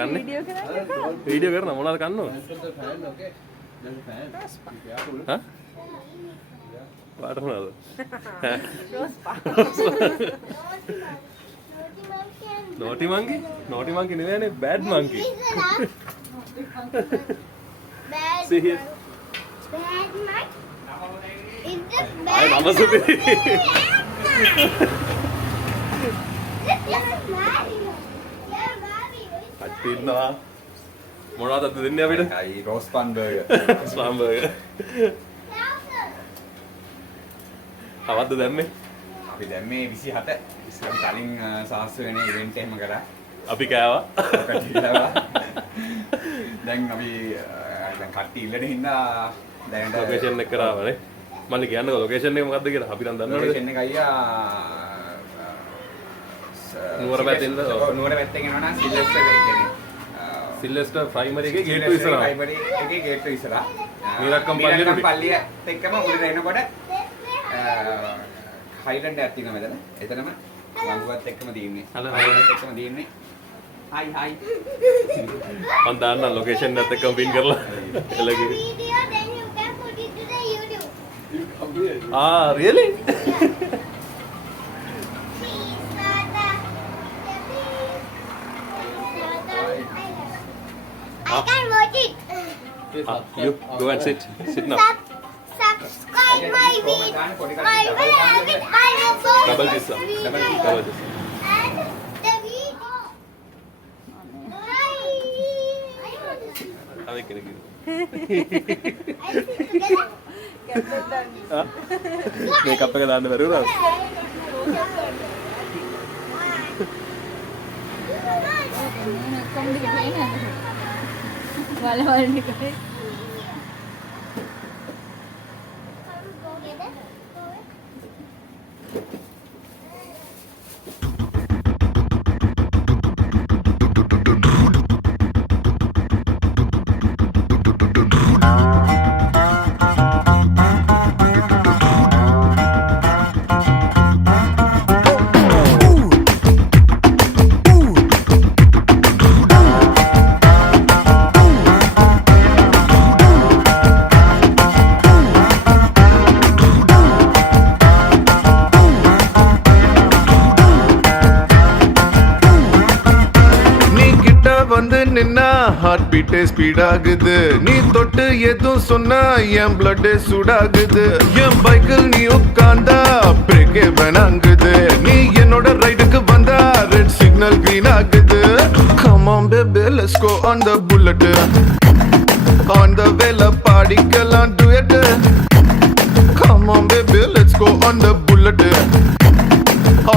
කන්නේ? වීඩියෝ කරන මොනවද කන්නෝ? හා? පාට මොනවද? Naughty monkey? Naughty monkey නෙවෙයිනේ bad monkey. See here. Bad monkey. Is this I bad? namaste. අත්තින්නවා මොනවද අද දෙන්නේ අපිට? අයි රෝස් පන් බර්ගර්. ස්ලාම් බර්ගර්. කවද්ද දැම්මේ? අපි දැම්මේ 27. ඉස්සර කලින් සාස්ත්‍රයේ ඉවෙන්ට් එකම කරා. අපි කෑවා. දැන් අපි දැන් කට්ටිය ඉල්ලන හින්දා දැන් ලොකේෂන් එක කරාවනේ. මම කියන්නකෝ ලොකේෂන් එක මොකද්ද කියලා. අපි නම් දන්නවනේ. ලොකේෂන් එක අයියා නුවර පැත්තෙන්ද? නුවර පැත්තෙන් එනවා නම් සිල්වෙස්ටර් කියන්නේ සිල්වෙස්ටර් ප්‍රයිමරි එකේ ගේට් එක ඉස්සරහා. ප්‍රයිමරි එකේ ගේට් එක ඉස්සරහා. මීරක්කම් පල්ලියට එක්කම උඩට එනකොට හයිලන්ඩ් එකක් තියෙනවා මෙතන. එතනම වංගුවත් එක්කම තියෙන්නේ. හයිලන්ඩ් එක්කම තියෙන්නේ. හයි හයි. මම දාන්න ලොකේෂන් එකත් එක්කම පින් කරලා එළගිරි. Video, then you can put it to the YouTube. Ah, really? I can watch it. You go and sit. Sit now. Subscribe my video. My favorite. I will go Double watch this the up. video. Double this. And the video. Have a kidding. Makeup එක දාන්න බැරුව නේද? Heart பீட்டே speed ஆகுது நீ தொட்டு எதுவும் சொன்னா என் blood சூடாகுது என் பைக்கில் நீ உட்கார்ந்தா பிரேக்கே வேணாங்குது நீ என்னோட ரைடுக்கு வந்தா ரெட் சிக்னல் கிரீன் ஆகுது come on baby let's go on the bullet on the vela பாடிக்கலாம் duet come on baby let's go on the bullet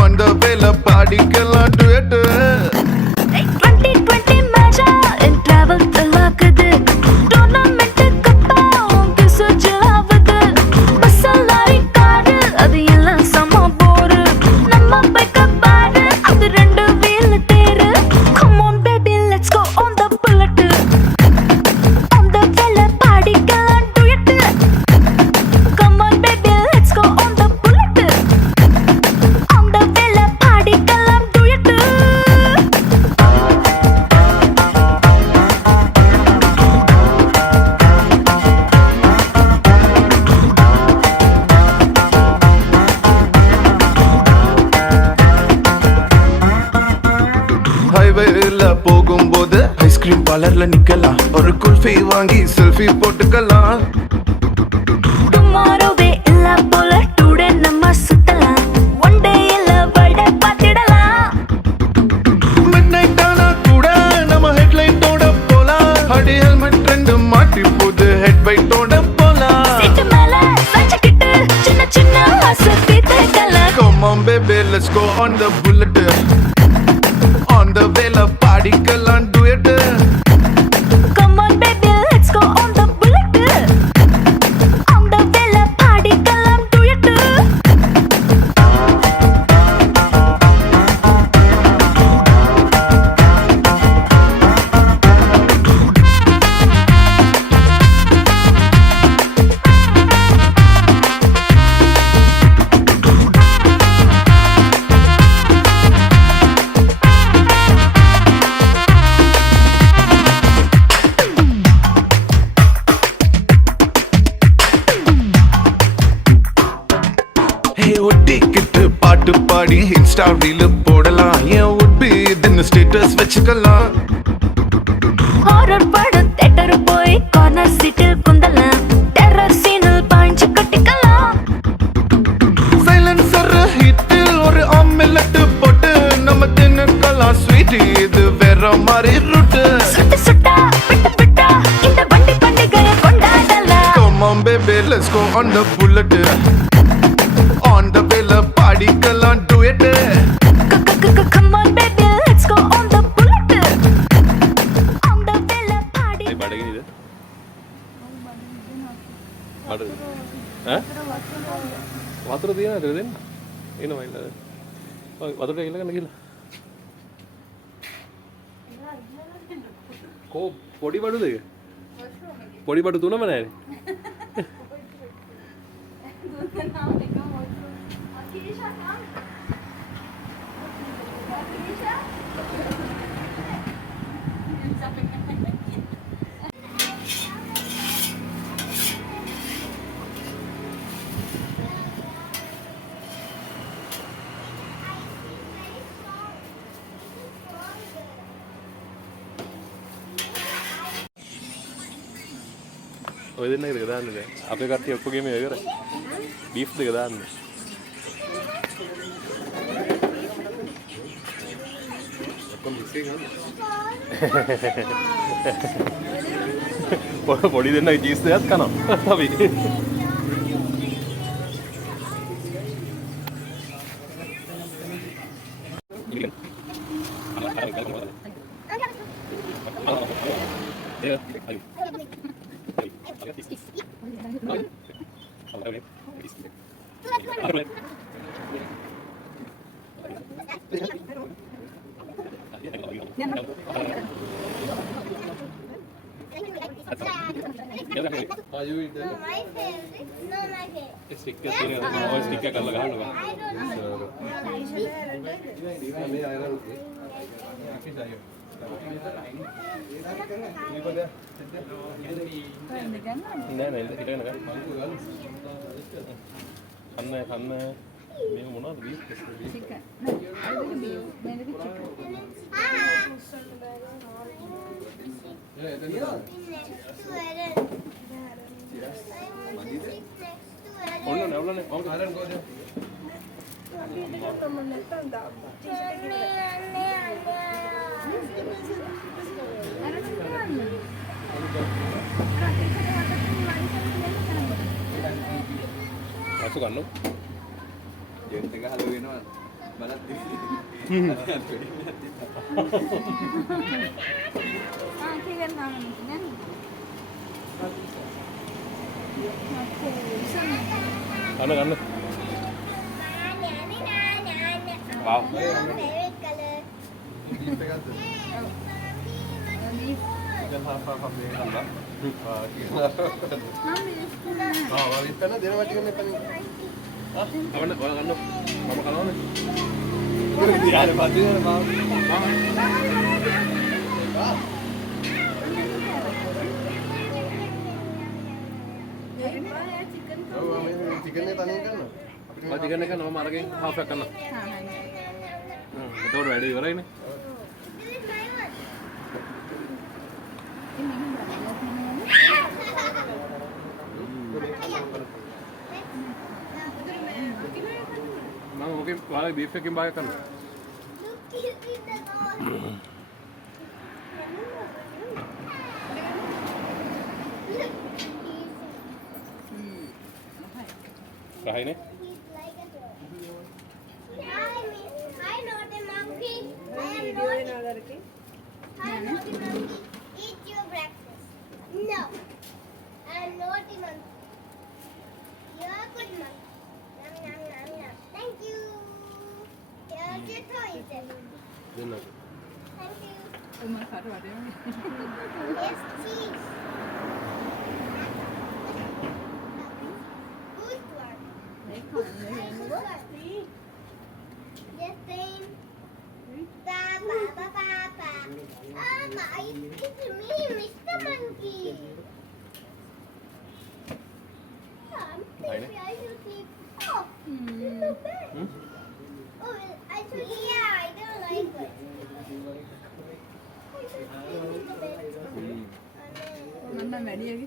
on the vela பாடிக்கலாம் duet 2020 மேட்சா in travel தலாக்குது டோர்னமெண்ட் கப்பா உங்க சுஜாவது பசலாரி காடு அது எல்லாம் சம போரு நம்ம பைக்க பாடு அது ரெண்டு வீல் தேரு come on baby let's go on the bullet on the vela பாடிக்கலாம் duet come on baby let's go on the bullet on the vela பாடிக்கலாம் duet ஹைவேல போகும்போது ஐஸ்கிரீம் பார்லர்ல நிக்கலாம் ஒரு குல்ஃபி வாங்கி செல்ஃபி போட்டுக்கலாம் டுமாரோவே இல்ல போல டுடே நம்ம சுத்தலாம் ஒன் டே இல்ல வட பாத்திடலாம் மிட்நைட் ஆனா கூட நம்ம ஹெட்லைட்டோட போலாம் அடி ஹெல்மெட் ரெண்டு மாட்டி போது ஹெட் பைட்டோட போலாம் சீட்டு மேல வச்சுக்கிட்டு சின்ன சின்ன ஆசை தீர்த்துக்கலாம் come on baby let's go on the bullet on the vela பாடிக்கலாம் duet come on baby let's go on the bullet on the vela பாடிக்கலாம் duet இன்ஸ்டா ரீல் போடலாம் என் would be இதுன்னு ஸ்டேட்டஸ் வச்சுக்கலாம் ஹாரர் படம் தியேட்டர் போய் corner சீட்டில் குந்தலாம் terror சீனில் பாய்ஞ்சு கட்டிக்கலாம் சைலன்சர் ஹிட்டில் ஒரு ஆம்லெட் போட்டு நம்ம தின்னுக்கலாம் ஸ்வீட் இது வேற மாதிரி ரூட்டு சுட்டு சுட்டா பிட்டு பிட்டா இந்த வண்டி பண்டிகையை கொண்டாடலாம் Come on baby let's go on the bullet on the way பாடிக்கலாம் duet Come on baby let's go on the bullet on the way party ඒ බඩගිනිද? බඩ ඈ? වතුර තියනද දෙන්න? එනවා ඉන්න. ඔය වතුරට ගිහලා ගන්න. කෝ පොඩි බඩුද ඒක? පොඩි බඩු තුනම නැහැනේ. ඔය දෙන්න එකද දාන්නේ දැන් අපේ කට්ටිය ඔක්කොගේම ඒක කරා බීෆ් දෙක දාන්නේ ඔක්කොම මික්ස් එකක් පොඩි දෙන්නගේ චීස් දෙකක් කනවා අපි My favorite. No, my favorite. Stiff එක තියෙනවා ඔය ස්ටික් එක කරලා ගහන්න බෑ I don't know. නෑ නෑ ඉතින් හිටගෙන ගන්න කන්න මේ මොනවද බීෆ් ඔන්න නෑ masuk kan lu? ජෙට් එක හලු වෙනවා බලත් Ano kan? Wow. Favorite color. Apa orang kan lu? Apa kalau nih? යාර පදින බා चिकन ने तने करना Mati kan kan mau marah half kan? Itu udah ada orang ini. Mang mungkin malah beef yang banyak kan? Rah ini? I know the monkey. I am not. I know the monkey. Eat your breakfast. No. I am naughty monkey. You're a good monkey. Yum, yum, yum, yum. Thank you. Here's your toys. Benar. Thank you. Yes, cheese. Good one. Yes, same. Papa, papa, papa. It's me, Mr. Monkey. I'm sleepy. I should sleep. Oh, it's so bad. Oh, I Yeah, I don't like it. මම වැඩියගේ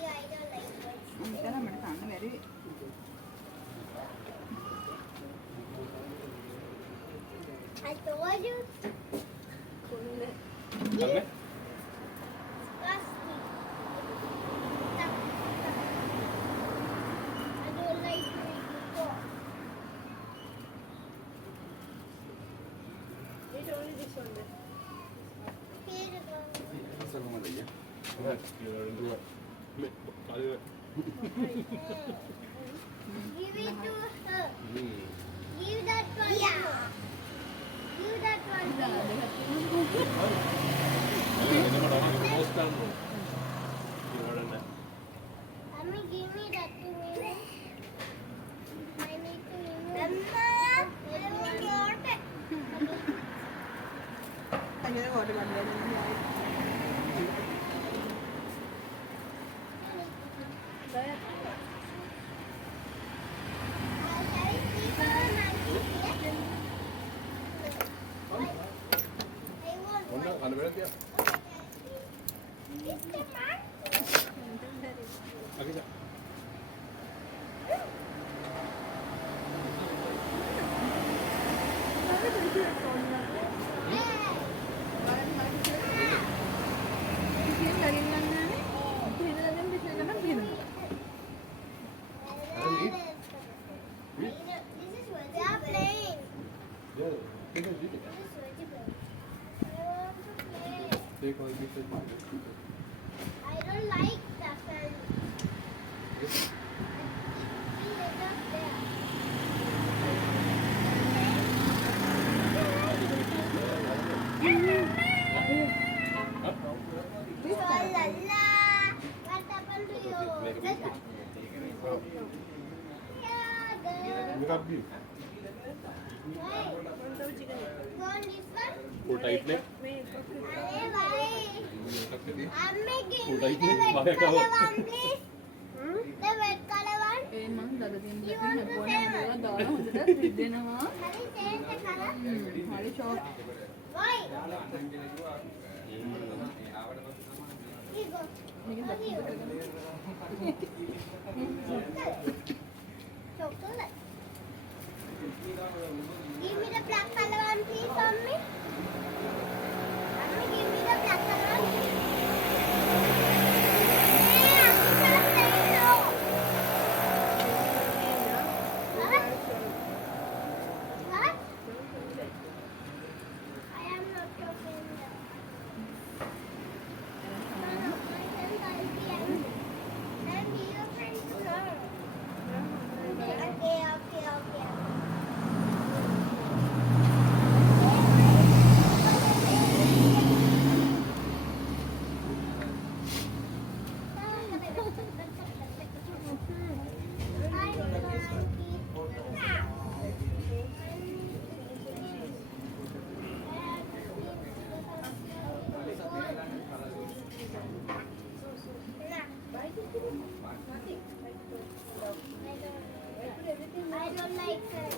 Yeah, I don't like it. මම කරා මට කන්න බැරි I told you. Dame. Disgusting. I don't like it before. it's only this one there. Here it goes. කොහොමද අයියා? Give it to her. Give that one. Yeah. Give that one. Mommy, give me that to me. I need to remove. Amma, I want water. അങ്ങനെ කොට ගන්න I don't like that one. Put tight neck. I'm making the red color one, please. The red color one. ඒ මං දඩ දෙන්න You want to හැපුවා say නම් what? දාලා හොඳට රිදෙනවා Have you changed the color? හරි ෂෝක් Why? Here you go. What do you? Chocolate. Give me the black color one, please, mommy. Mommy, give me the black color one. Yeah, I'm not saying no. What? What? I am not talking that. No, no, my friends are here. And be your friends tomorrow. Okay, okay, okay. I don't like it.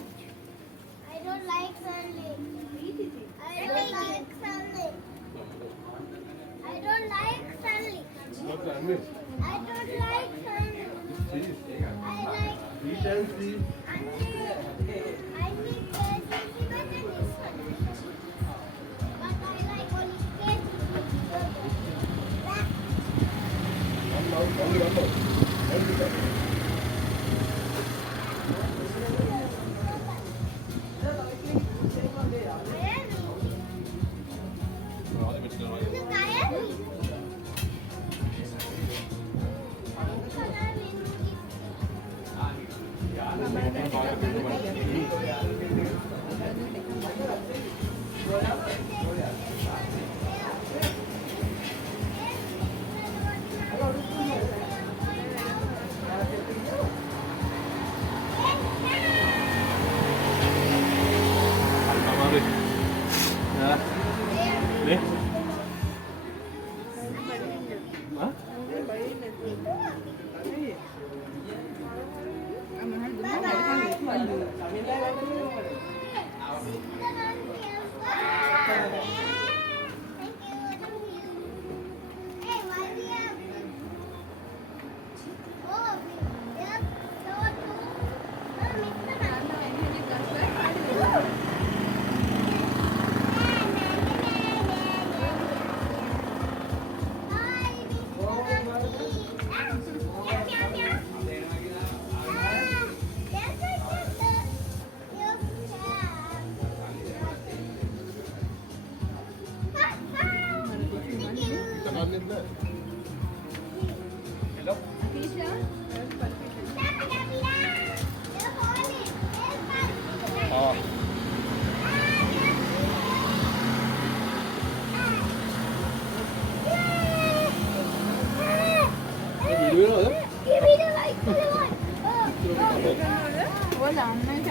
I don't like sunlight. I don't like sunlight. I don't like sunlight. I don't like sunlight. I like tea. I need KCC better than this one. But I like only Bye. දන්නේ නැහැ. Tisha, ආ ඔය දාන්න එක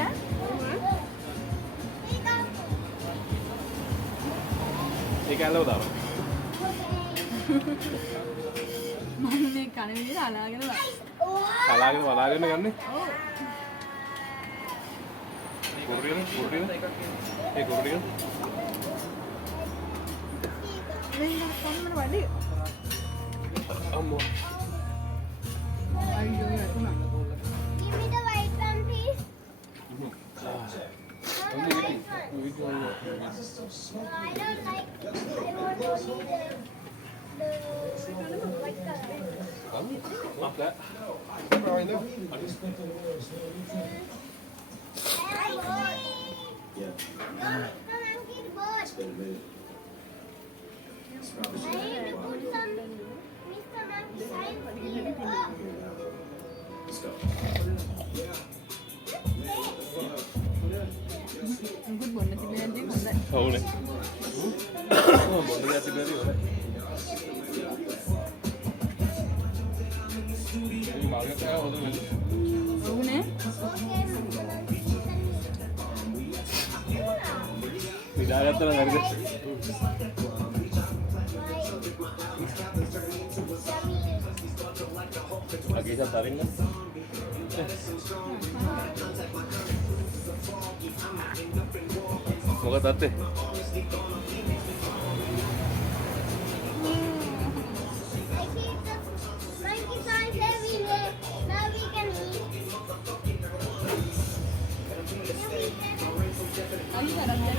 ඒක ඇල්ලව දානවා මම මේ කන විදිහට අලාගෙන වලාගෙන ගන්නේ කුරුටියන ඒ කුරුටියන මේක කොහොමද වැඩි අම්මෝ අයියෝ යතුනා Give me the white one, please. No, I don't like one. No, I don't like. I want only the white color. අප්ලා ප්‍රායින I want. Don't monkey bird. I need to put some Mr. Monkey sign here. මුකුත් බොන්න තිබෙන්නේ හොඳයි ඔව්නේ බොන්න ගැටි බැරි හොරයි මේ මාර්ගයට හොද වෙන්නේ ඔව්නේ විදාගත්තා නම් හරිද අගේට තරින්න මොකද අත්තේ I see the monkey signs everywhere. Now we can eat. අයි කරන්නේ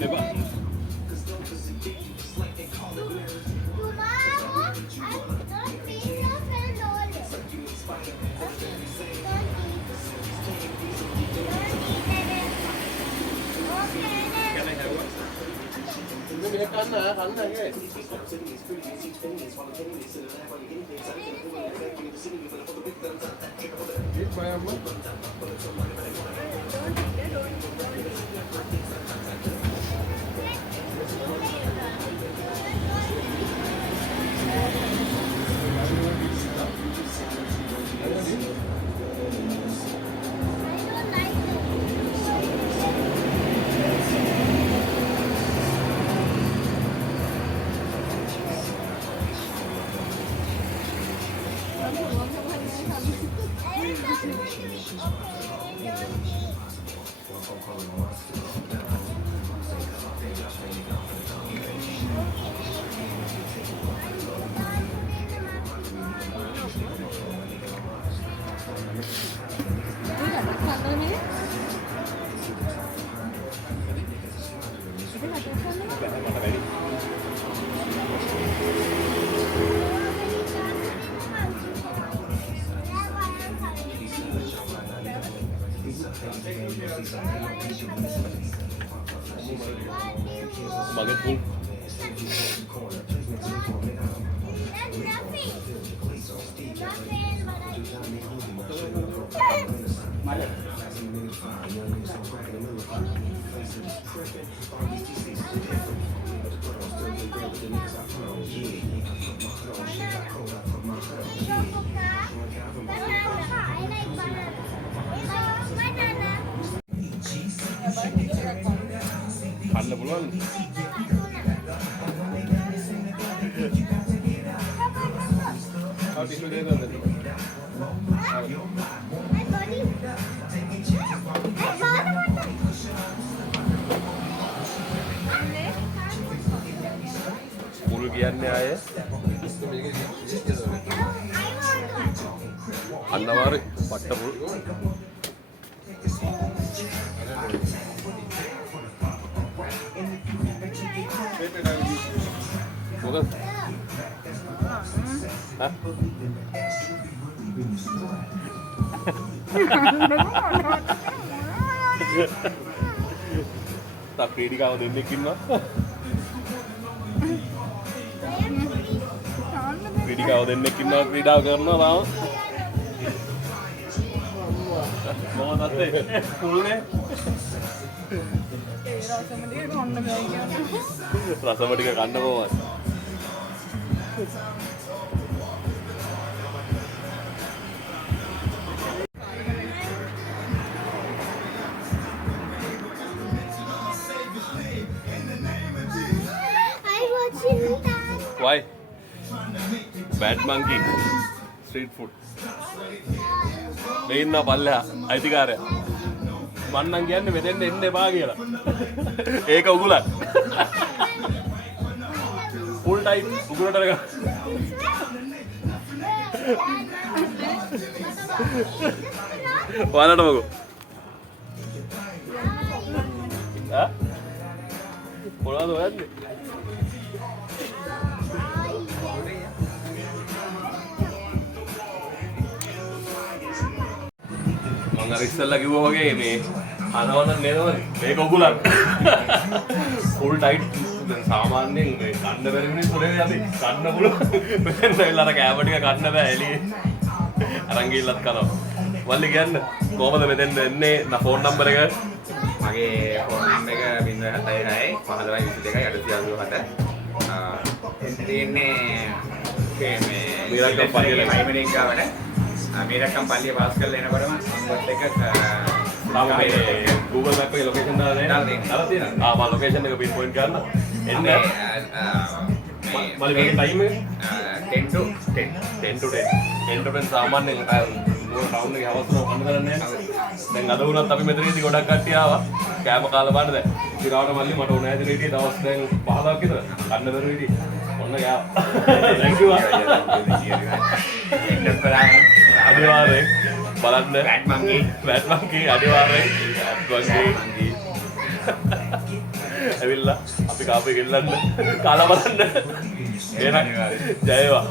ලෙබා Tomorrow, I'm not being your friend all day. Don't eat. මේක කන්න ගේ. ඒක බයම්ම. මගේ full That's nothing. Nothing, but I. කන්න පුළුවන් ටිෂු දෙන්න පුල් කියන්නේ අය අන්නවාරේ පට්ට පුල් මොකද තා ක්‍රීඩිකාව දෙන්නෙක් ඉන්නවා. ක්‍රීඩිකාව දෙන්නෙක් ඉන්නවා ක්‍රීඩාව කරනවා තාම. මොකද අත්තේ? කුල්නේ. ඒ රසම ටික කොන්න බෑ කියන්නේ. රසම ටික කන්න කොහොමද? I'm watching that. Why? Bad monkey. Street food. මේ ඉන්න පල්ලෙහා අයිතිකාරයා. මං නම් කියන්නේ මෙතෙන්ට එන්න එපා කියලා. ඒක උගුලක්. full time උගුලට ගන්න. ඔයාලට මොකෝ? ආ? මොනවද හොයන්නේ? මම අර ඉස්සෙල්ලා කිව්වා වගේ මේ අනවන නේදවල මේක උගුලක්. full tight දැන් සාමාන්‍යයෙන් මේ කන්න බැරි වෙන්නේ පොළවේ අපි කන්න පුළුවන්. මෙතන වෙලා අර කෑම ටික කන්න බෑ එළියේ. අරන් ගිහිල්ලත් කනවා. වල්ලි කියන්න කොහමද මෙතෙන් එන්නේ? නා ෆෝන් නම්බර එක. මගේ ෆෝන් නම්බර එක 076 15 22 887. තියෙන්නේ මේ මීරක්කම් පල්ලියේ මයිමනින් ගාවට මීරක්කම් පල්ලිය පාස් කරලා එනකොටම නම්බර් එක Google Map එකේ ලොකේෂන් දාලා තියෙනවා. මම ලොකේෂන් එක පින් පොයින්ට් ගන්න. එන්න මම මේකේ ටයිම් එක 10 to 10. 10 to 10. 10 to 10 සාමාන්‍යයෙන් ටවුන් එකේ හවසට කන්න කරන්නේ නැහැ. දැන් අද වුණත් අපි මෙතනදී ගොඩක් කට්ටිය ආවා. කෑම කාලා බලන්න දැන්. ඉතිරාවට මල්ලි මට ඕන ඇදින විදිහේ දවස් දැන් 15ක් විතර කන්න බැරි විදිහ. ඔන්න ගාවා. Thank you. එන්න කරා අනිවාර්යෙන් බලන්න. Bad monkey. Bad monkey අනිවාර්යෙන්. Bad monkey. ඇවිල්ලා අපි කාපේ ගෙල්ලන්න කාලා බලන්න. එහෙනම් ජය වේවා.